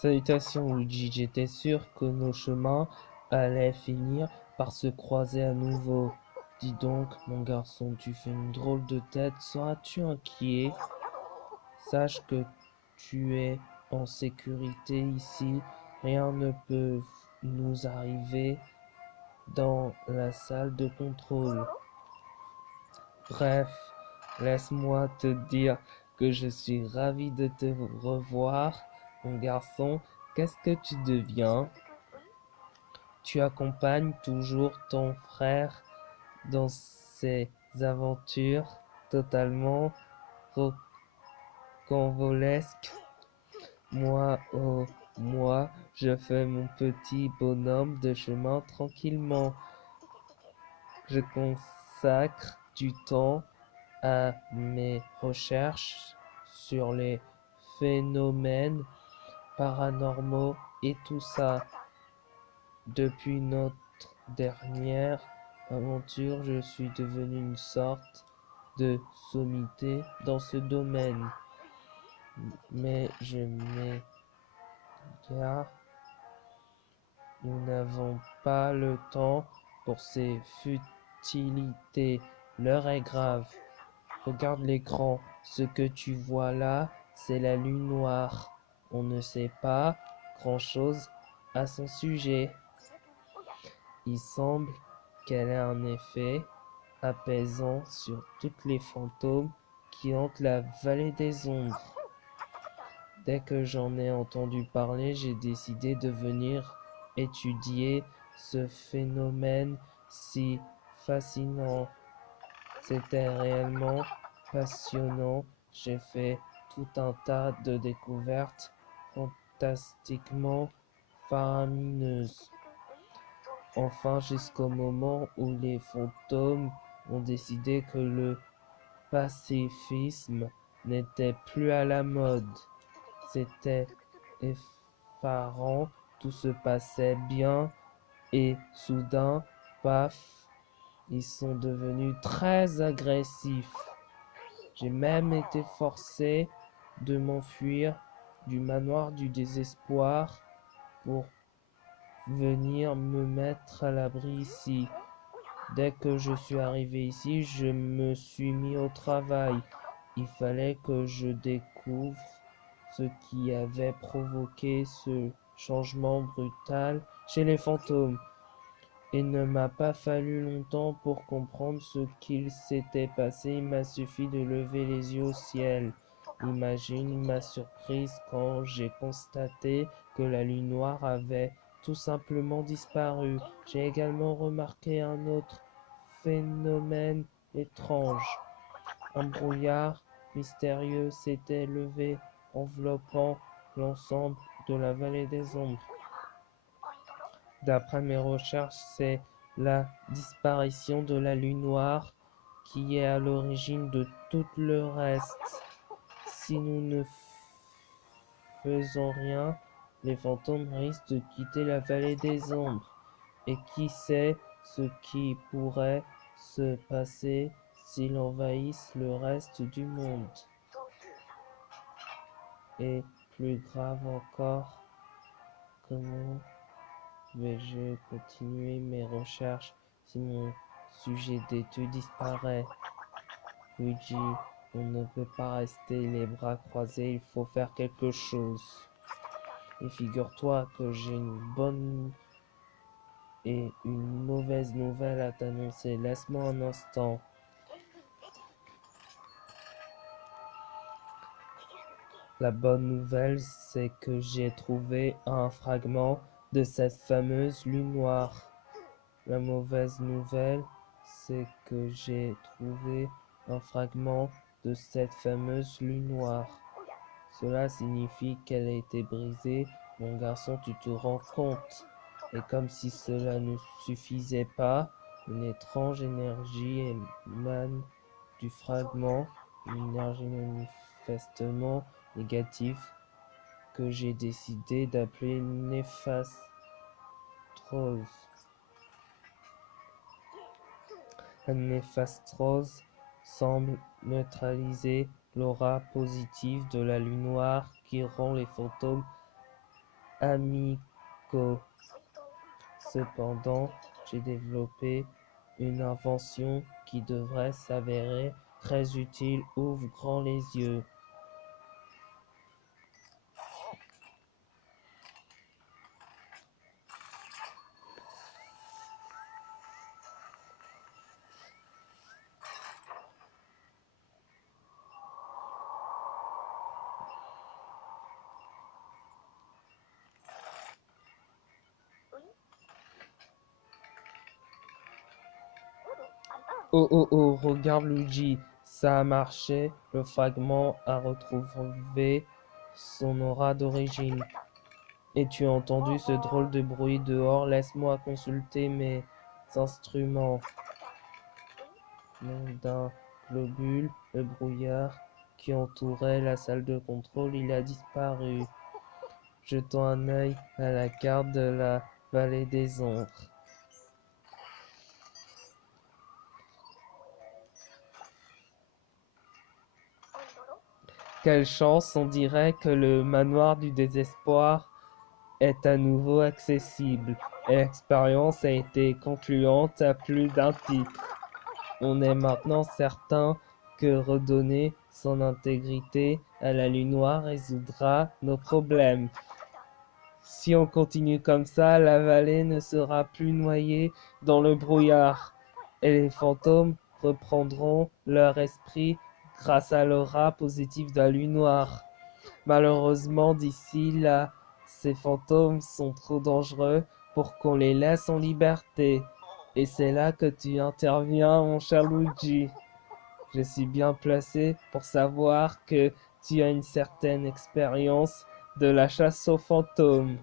Salutations Luigi, j'étais sûr que nos chemins allaient finir par se croiser à nouveau. Dis donc, mon garçon, tu fais une drôle de tête, seras-tu inquiet? Sache que tu es en sécurité ici, rien ne peut nous arriver dans la salle de contrôle. Bref, laisse-moi te dire que je suis ravi de te revoir, mon garçon. Qu'est-ce que tu deviens? Tu accompagnes toujours ton frère dans ses aventures totalement rocambolesques. Moi, oh, moi, je fais mon petit bonhomme de chemin tranquillement. Je consacre du temps à mes recherches sur les phénomènes paranormaux et tout ça. Depuis notre dernière aventure, je suis devenu une sorte de sommité dans ce domaine. Mais je m'égare, nous n'avons pas le temps pour ces futilités. L'heure est grave. Regarde l'écran. Ce que tu vois là, c'est la lune noire. On ne sait pas grand-chose à son sujet. Il semble qu'elle ait un effet apaisant sur tous les fantômes qui hantent la vallée des ombres. Dès que j'en ai entendu parler, j'ai décidé de venir étudier ce phénomène si fascinant. C'était réellement passionnant. J'ai fait tout un tas de découvertes fantastiquement faramineuses. Enfin, jusqu'au moment où les fantômes ont décidé que le pacifisme n'était plus à la mode. C'était effarant, tout se passait bien et soudain, paf, ils sont devenus très agressifs. J'ai même été forcé de m'enfuir du manoir du désespoir pour venir me mettre à l'abri ici. Dès que je suis arrivé ici, je me suis mis au travail. Il fallait que je découvre ce qui avait provoqué ce changement brutal chez les fantômes. Il ne m'a pas fallu longtemps pour comprendre ce qu'il s'était passé. Il m'a suffi de lever les yeux au ciel. Imagine ma surprise quand j'ai constaté que la lune noire avait tout simplement disparu. J'ai également remarqué un autre phénomène étrange. Un brouillard mystérieux s'était levé, enveloppant l'ensemble de la vallée des ombres. D'après mes recherches, c'est la disparition de la lune noire qui est à l'origine de tout le reste. Si nous ne faisons rien, les fantômes risquent de quitter la vallée des ombres. Et qui sait ce qui pourrait se passer s'ils envahissent le reste du monde. Et plus grave encore, comment vais-je continuer mes recherches si mon sujet d'étude disparaît? Luigi, on ne peut pas rester les bras croisés, il faut faire quelque chose. Et figure-toi que j'ai une bonne et une mauvaise nouvelle à t'annoncer. Laisse-moi un instant. La bonne nouvelle, c'est que j'ai trouvé un fragment de cette fameuse lune noire. La mauvaise nouvelle, c'est que j'ai trouvé un fragment de cette fameuse lune noire. Cela signifie qu'elle a été brisée. Mon garçon, tu te rends compte? Et comme si cela ne suffisait pas, une étrange énergie émane du fragment, une énergie manifestement négative que j'ai décidé d'appeler néfastrose. La néfastrose semble neutraliser l'aura positive de la lune noire qui rend les fantômes amico. Cependant, j'ai développé une invention qui devrait s'avérer très utile. Ouvre grand les yeux. Oh oh oh, regarde Luigi, ça a marché, le fragment a retrouvé son aura d'origine. Et tu as entendu ce drôle de bruit dehors? Laisse-moi consulter mes instruments. D'un globule, le brouillard qui entourait la salle de contrôle, il a disparu. Jetant un œil à la carte de la vallée des ombres. Quelle chance, on dirait que le manoir du désespoir est à nouveau accessible. Et l'expérience a été concluante à plus d'un titre. On est maintenant certain que redonner son intégrité à la lune noire résoudra nos problèmes. Si on continue comme ça, la vallée ne sera plus noyée dans le brouillard et les fantômes reprendront leur esprit grâce à l'aura positive de la lune noire. Malheureusement, d'ici là, ces fantômes sont trop dangereux pour qu'on les laisse en liberté. Et c'est là que tu interviens, mon cher Luigi. Je suis bien placé pour savoir que tu as une certaine expérience de la chasse aux fantômes.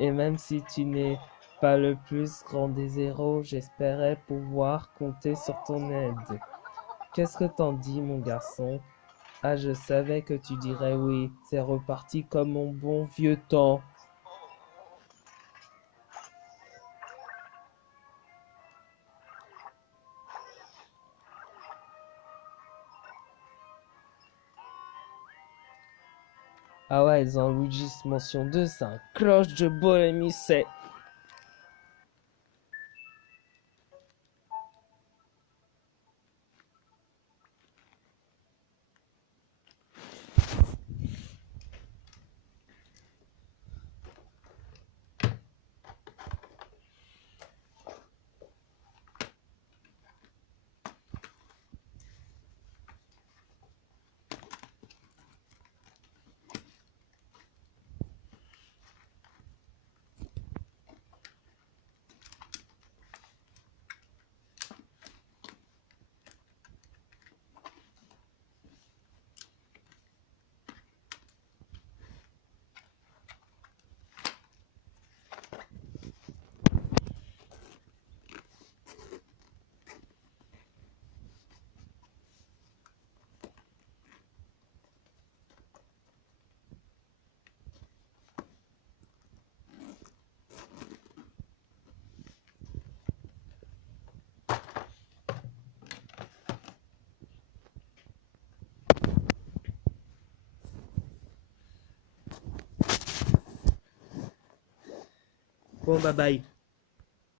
Et même si tu n'es pas le plus grand des héros, j'espérais pouvoir compter sur ton aide. Qu'est-ce que t'en dis, mon garçon? Ah, je savais que tu dirais oui. C'est reparti comme mon bon vieux temps. Ah ouais, dans Luigi's Mansion 2, c'est un cloche de bohémie, c'est... Bon, bye bye.